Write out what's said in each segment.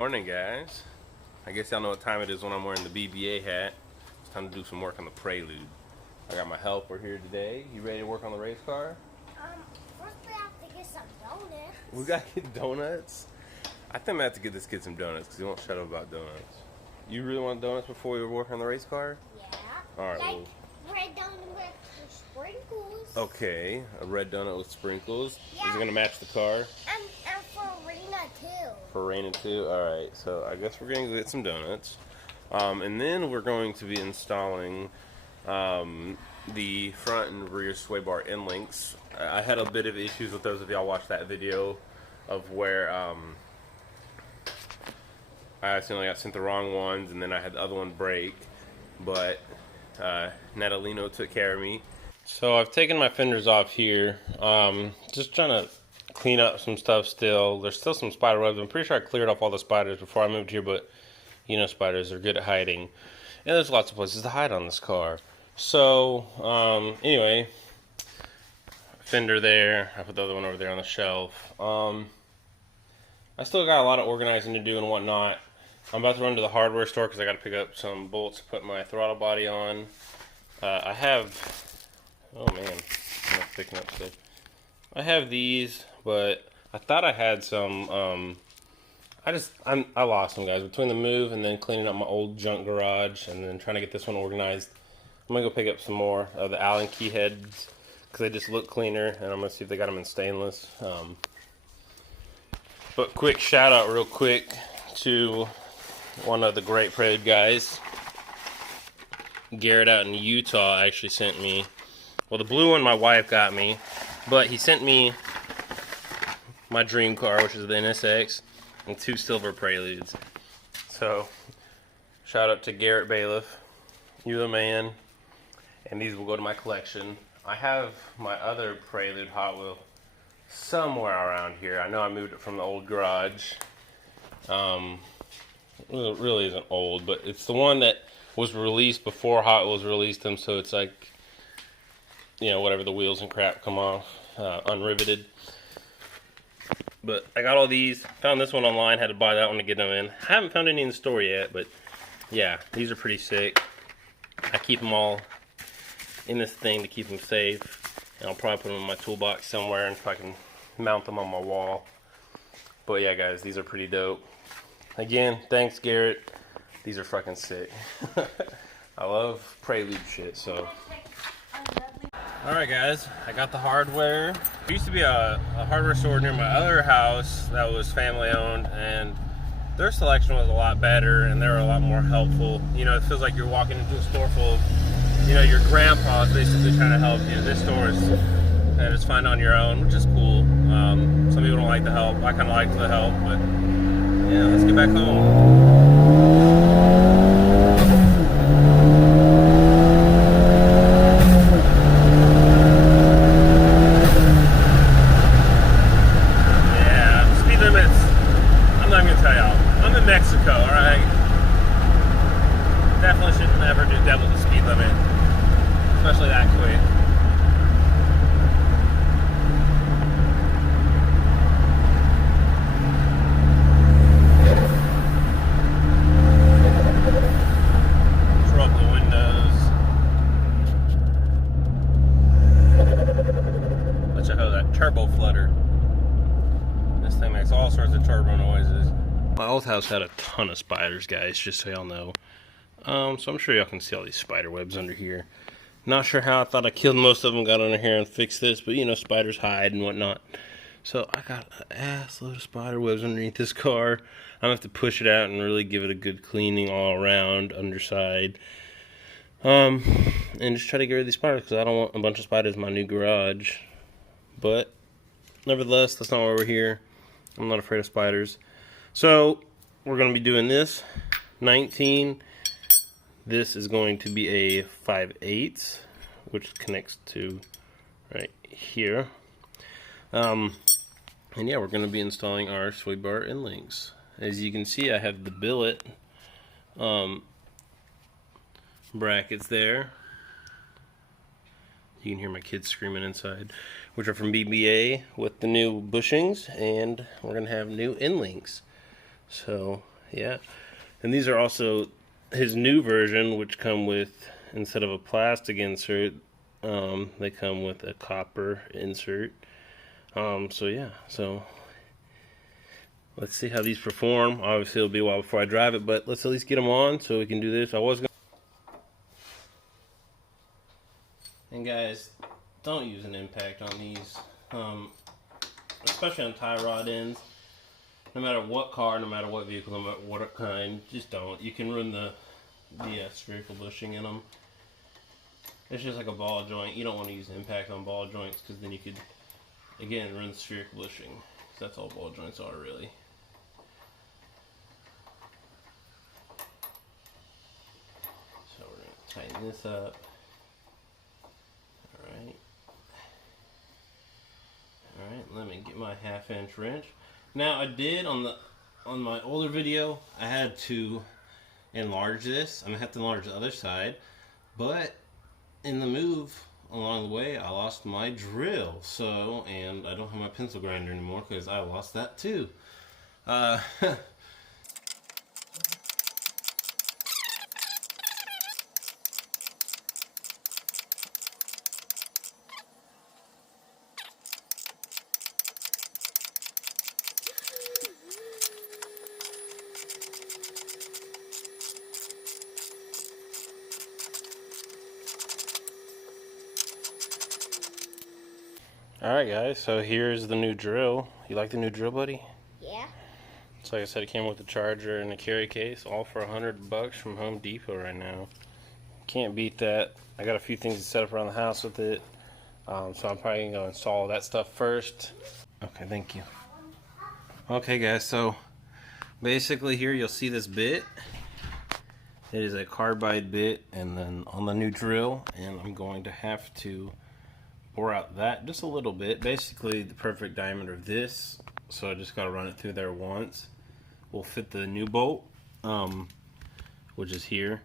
Morning, guys. I guess y'all know what time it is when I'm wearing the BBA hat. It's time to do some work on the Prelude. I got my helper here today. You ready to work on the race car? First we have to get some donuts. We gotta get donuts. I think I have to get this kid some donuts because he won't shut up about donuts. You really want donuts before we work on the race car? Yeah. All right. Like red donut with sprinkles. Okay, a red donut with sprinkles. Yeah. Is it gonna match the car? And for Rena too. For Raina too? Alright, so I guess we're going to get some donuts. And then we're going to be installing the front and rear sway bar Endlinks. I had a bit of issues with those if y'all watched that video of where I accidentally got sent the wrong ones and then I had the other one break. But Natalino took care of me. So I've taken my fenders off here. Just trying to clean up some stuff still. There's still some spider webs. I'm pretty sure I cleared off all the spiders before I moved here, but you know spiders are good at hiding. And there's lots of places to hide on this car. So, anyway, fender there. I put the other one over there on the shelf. I still got a lot of organizing to do and whatnot. I'm about to run to the hardware store because I got to pick up some bolts to put my throttle body on. I have, oh man, I'm not picking up stuff. I have these, but I thought I had some, I lost them, guys. Between the move and then cleaning up my old junk garage and then trying to get this one organized, I'm going to go pick up some more of the Allen key heads because they just look cleaner, and I'm going to see if they got them in stainless. But quick shout out real quick to one of the great Prelude guys. Garrett out in Utah actually sent me, well, the blue one my wife got me, but he sent me my dream car, which is the NSX, and 2 silver Preludes. So, shout out to Garrett Bailiff. You the man. And these will go to my collection. I have my other Prelude Hot Wheel somewhere around here. I know I moved it from the old garage. Well, it really isn't old, but it's the one that was released before Hot Wheels released them, so it's like, you know, whatever, the wheels and crap come off, unriveted. But I got all these. Found this one online. Had to buy that one to get them in. I haven't found any in the store yet, but yeah, these are pretty sick. I keep them all in this thing to keep them safe. And I'll probably put them in my toolbox somewhere and if I can mount them on my wall. But yeah, guys, these are pretty dope. Again, thanks, Garrett. These are fucking sick. I love Prelude shit, so. Alright guys, I got the hardware. There used to be a hardware store near my other house that was family owned, and their selection was a lot better and they were a lot more helpful. You know, it feels like you're walking into a store full of, you know, your grandpa's basically trying to help you. This store is just find on your own, which is cool. Some people don't like the help. I kind of like the help, but yeah, let's get back home. Mexico, alright? Definitely should never do double the speed limit, especially that quick. Let's roll up the windows. Let you know that turbo flutter. This thing makes all sorts of turbo noises. My old house had a ton of spiders, guys, just so y'all know. So I'm sure y'all can see all these spider webs under here. Not sure how. I thought I killed most of them, got under here and fixed this, but you know, spiders hide and whatnot. So I got an ass load of spider webs underneath this car. I'm gonna have to push it out and really give it a good cleaning all around, underside. And just try to get rid of these spiders because I don't want a bunch of spiders in my new garage. But nevertheless, that's not why we're here. I'm not afraid of spiders. So, we're going to be doing this, 19, this is going to be a 5/8, which connects to right here, and yeah, we're going to be installing our sway bar Endlinks. As you can see, I have the billet brackets there. You can hear my kids screaming inside, which are from BBA with the new bushings, and we're going to have new Endlinks. So yeah, and these are also his new version, which come with, instead of a plastic insert, they come with a copper insert. So yeah, so let's see how these perform. Obviously it'll be a while before I drive it, but let's at least get them on so we can do this. And guys, don't use an impact on these, especially on tie rod ends. No matter what car, no matter what vehicle, no matter what kind, just don't. You can ruin the spherical bushing in them. It's just like a ball joint. You don't want to use impact on ball joints because then you could, again, ruin the spherical bushing. That's all ball joints are, really. So we're going to tighten this up. Alright, let me get my 1/2" wrench. Now I did on my older video, I had to enlarge this. I'm gonna have to enlarge the other side, but in the move along the way I lost my drill, and I don't have my pencil grinder anymore because I lost that too. Alright guys, so here's the new drill. You like the new drill, buddy? Yeah. So like I said, it came with a charger and a carry case, all for $100 from Home Depot right now. Can't beat that. I got a few things to set up around the house with it, so I'm probably going to go install that stuff first. Okay, thank you. Okay guys, so basically here you'll see this bit. It is a carbide bit, and then on the new drill, and I'm going to have to bore out that just a little bit, basically the perfect diameter of this, so I just got to run it through there once. Will fit the new bolt, which is here,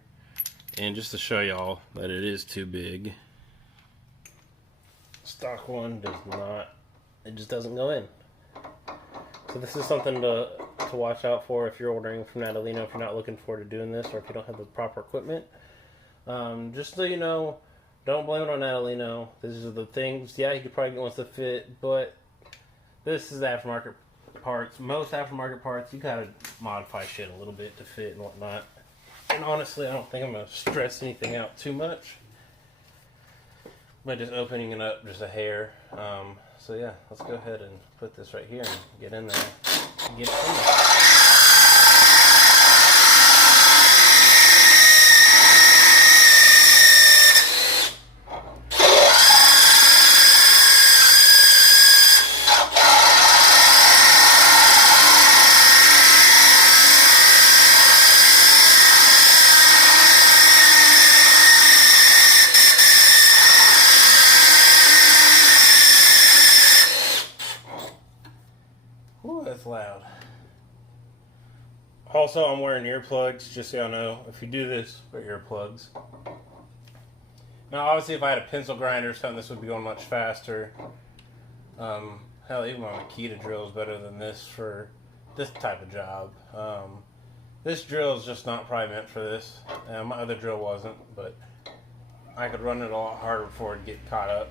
and just to show y'all that it is too big, stock one does not, it just doesn't go in. So this is something to watch out for if you're ordering from Natalino, if you're not looking forward to doing this, or if you don't have the proper equipment. Just so you know, don't blame it on Natalino. These are the things. Yeah, you could probably get ones to fit, but this is aftermarket parts. Most aftermarket parts, you gotta modify shit a little bit to fit and whatnot. And honestly, I don't think I'm gonna stress anything out too much by just opening it up just a hair. So yeah, let's go ahead and put this right here and get in there and get it in there. Ooh, that's loud. Also, I'm wearing earplugs, just so y'all know. If you do this, wear earplugs. Now, obviously, if I had a pencil grinder or something, this would be going much faster. Hell, even my Makita drill is better than this for this type of job. This drill is just not probably meant for this. My other drill wasn't, but I could run it a lot harder before it'd get caught up.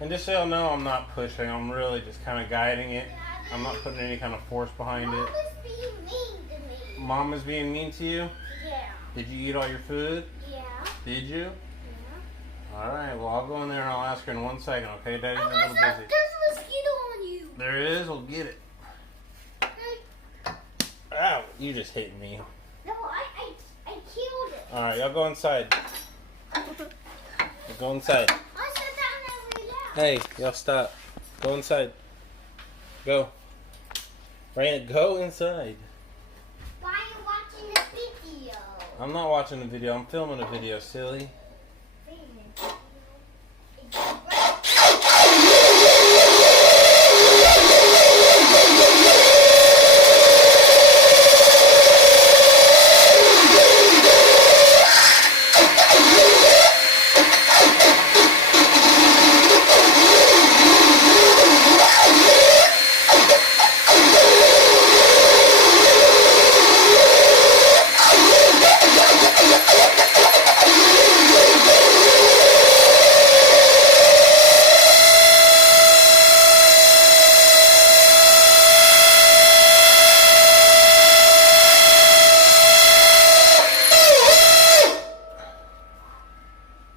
And just so y'all know, I'm not pushing. I'm really just kind of guiding it. I'm not putting any kind of force behind it. Mama's being mean to me. Mama's being mean to you? Yeah. Did you eat all your food? Yeah. Did you? Yeah. Alright, well I'll go in there and I'll ask her in 1 second, okay? Daddy's a little busy. There's a mosquito on you. There is? We'll get it. Hey. Ow! You just hit me. No, I killed it. Alright, y'all go inside. Go inside. I said that never left. Hey, y'all stop. Go inside. Go. Raina, go inside. Why are you watching the video? I'm not watching the video. I'm filming a video, silly.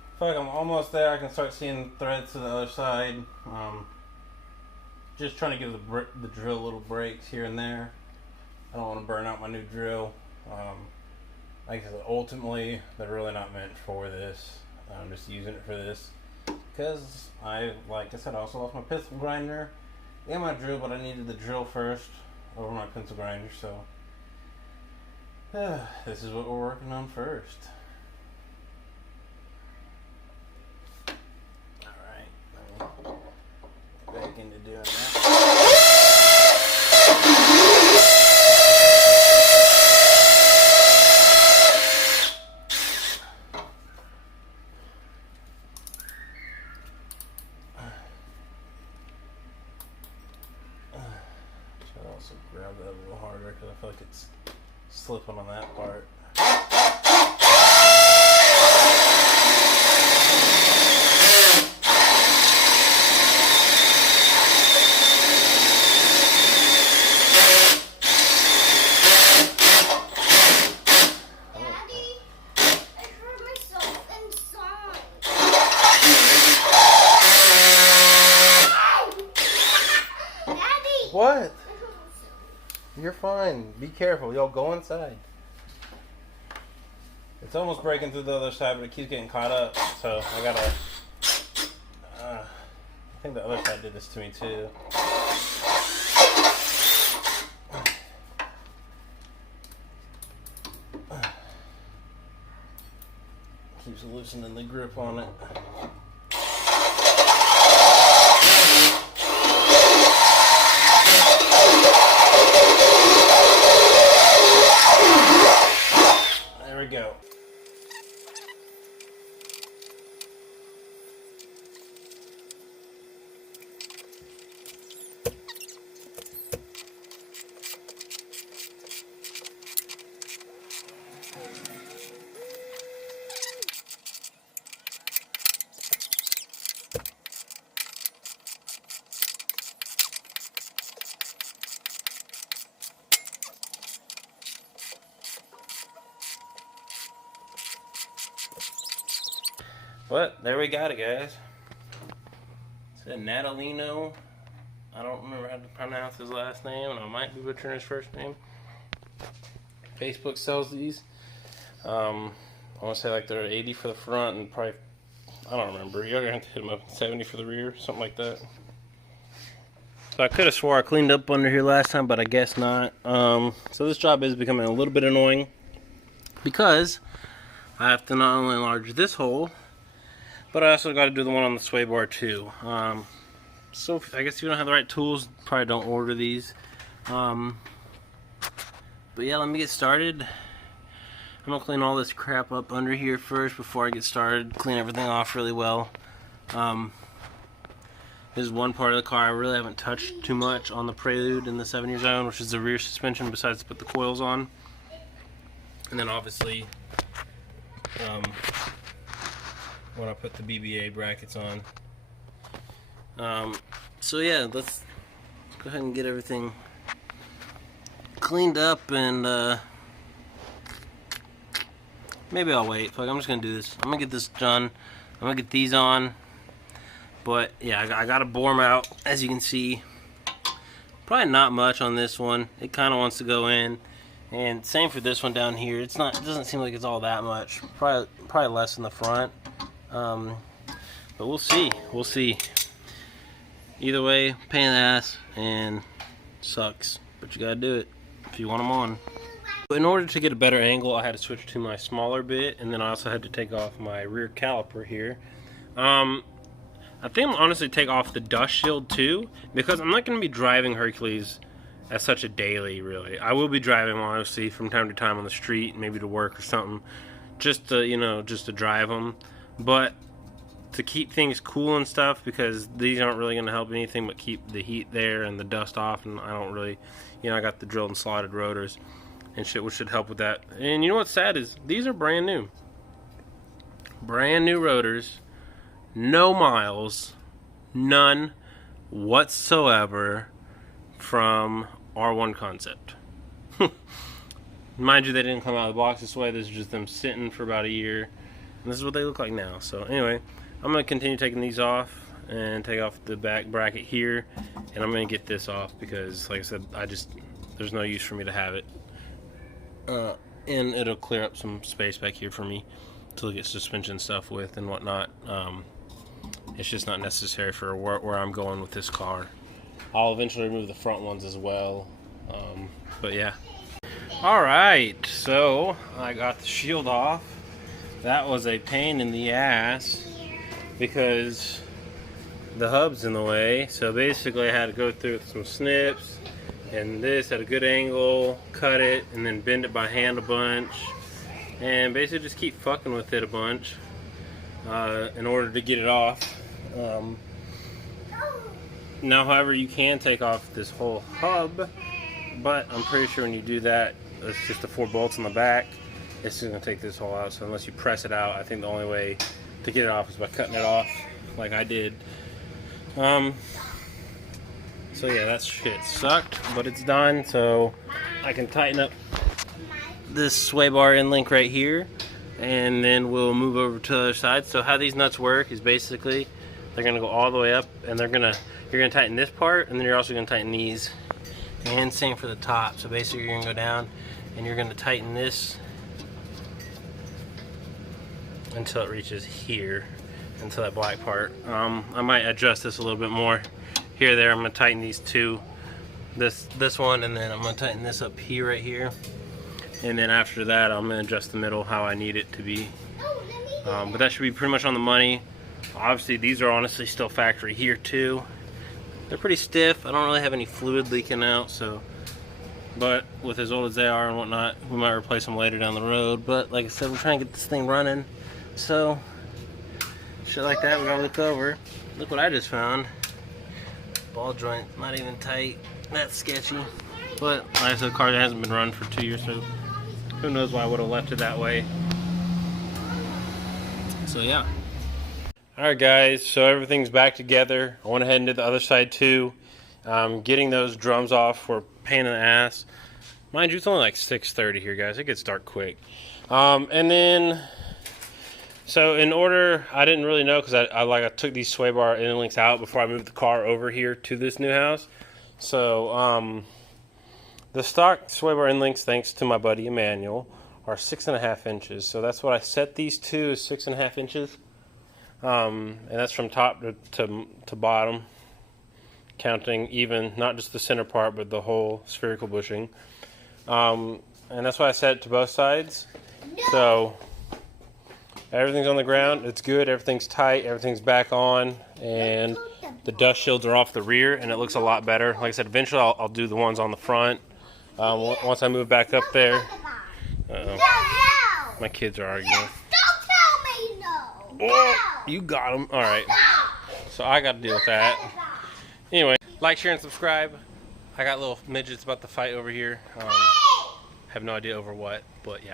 I feel like I'm almost there. I can start seeing threads to the other side. Just trying to give the drill little breaks here and there. I don't want to burn out my new drill. Like I said, ultimately, they're really not meant for this. I'm just using it for this because like I said, I also lost my pencil grinder and my drill, but I needed the drill first over my pencil grinder. So this is what we're working on first. Back into doing that. Should also grab that a little harder because I feel like it's slipping on that part. What? You're fine. Be careful. Y'all go inside. It's almost breaking through the other side, but it keeps getting caught up. So I gotta. I think the other side did this to me too. Keeps loosening the grip on it. There we go. But there we got it, guys. It's a Natalino. I don't remember how to pronounce his last name, and I might be butchering his first name. Facebook sells these. I want to say like they're 80 for the front and probably, I don't remember. You're gonna have to hit them up 70 for the rear, something like that. So I could have swore I cleaned up under here last time, but I guess not. So this job is becoming a little bit annoying because I have to not only enlarge this hole, but I also got to do the one on the sway bar too. So I guess if you don't have the right tools, probably don't order these. But yeah, let me get started. I'm gonna clean all this crap up under here first before I get started. Clean everything off really well. This is one part of the car I really haven't touched too much on the Prelude in the 7-year zone, which is the rear suspension, besides to put the coils on. And then obviously, when I put the BBA brackets on. So yeah, let's go ahead and get everything cleaned up, and maybe I'll wait. Like, I'm just gonna do this. I'm gonna get this done. I'm gonna get these on. But yeah, I gotta bore them out, as you can see. Probably not much on this one. It kind of wants to go in, and same for this one down here. It's not. It doesn't seem like it's all that much. Probably less in the front. But we'll see. We'll see. Either way, pain in the ass and sucks. but you gotta do it if you want them on. In order to get a better angle, I had to switch to my smaller bit, and then I also had to take off my rear caliper here. I think I'm honestly take off the dust shield too, because I'm not going to be driving Hercules as such a daily, really. I will be driving, honestly, from time to time on the street, maybe to work or something, just to, you know, just to drive them. But to keep things cool and stuff, because these aren't really going to help anything but keep the heat there and the dust off, and I don't really, you know, I got the drilled and slotted rotors and shit, which should help with that. And you know what's sad is these are brand new. Brand new rotors. No miles, none whatsoever from R1 Concept. Mind you, they didn't come out of the box this way. This is just them sitting for about a year. And this is what they look like now. So anyway, I'm going to continue taking these off and take off the back bracket here. And I'm going to get this off because, like I said, there's no use for me to have it. And it'll clear up some space back here for me to get suspension stuff with and whatnot. It's just not necessary for where I'm going with this car. I'll eventually remove the front ones as well. But yeah. Alright, so I got the shield off. That was a pain in the ass because the hub's in the way. So basically I had to go through with some snips, and this at a good angle, cut it, and then bend it by hand a bunch. And basically just keep fucking with it a bunch in order to get it off. Now, however, you can take off this whole hub, but I'm pretty sure when you do that, it's just the 4 bolts on the back. It's just going to take this whole out, so unless you press it out, I think the only way to get it off is by cutting it off, like I did. So yeah, that shit sucked, but it's done, so I can tighten up this sway bar end link right here, and then we'll move over to the other side. So how these nuts work is basically they're gonna go all the way up, and you're gonna tighten this part, and then you're also gonna tighten these, and same for the top. So basically you're gonna go down and you're gonna tighten this until it reaches here, until that black part. I might adjust this a little bit more here or there. I'm gonna tighten these two, this one, and then I'm gonna tighten this up here, right here. And then after that, I'm going to adjust the middle how I need it to be. But that should be pretty much on the money. Obviously, these are honestly still factory here too. They're pretty stiff. I don't really have any fluid leaking out, so. But with as old as they are and whatnot, we might replace them later down the road. But like I said, we're trying to get this thing running. So, shit like that, we gotta look over. Look what I just found. Ball joint, not even tight. That's sketchy. But like I said, the car hasn't been run for 2 years, so who knows why I would have left it that way. So yeah. Alright guys, so everything's back together. I went ahead and did the other side too. Getting those drums off were a pain in the ass. Mind you, it's only like 6:30 here, guys. It gets dark quick. And then, so in order, I didn't really know because I took these sway bar Endlinks out before I moved the car over here to this new house. So the stock sway bar Endlinks, thanks to my buddy Emmanuel, are 6.5 inches. So that's what I set these to, is 6.5 inches. And that's from top to bottom, counting even, not just the center part, but the whole spherical bushing. And that's why I set it to both sides. So everything's on the ground, it's good, everything's tight, everything's back on, and the dust shields are off the rear, and it looks a lot better. Like I said, eventually I'll do the ones on the front. Once I move back up there. My kids are arguing. Don't tell me no. Oh, you got them. All right. So I got to deal with that. Anyway, like, share, and subscribe. I got little midgets about to fight over here. Have no idea over what, but yeah.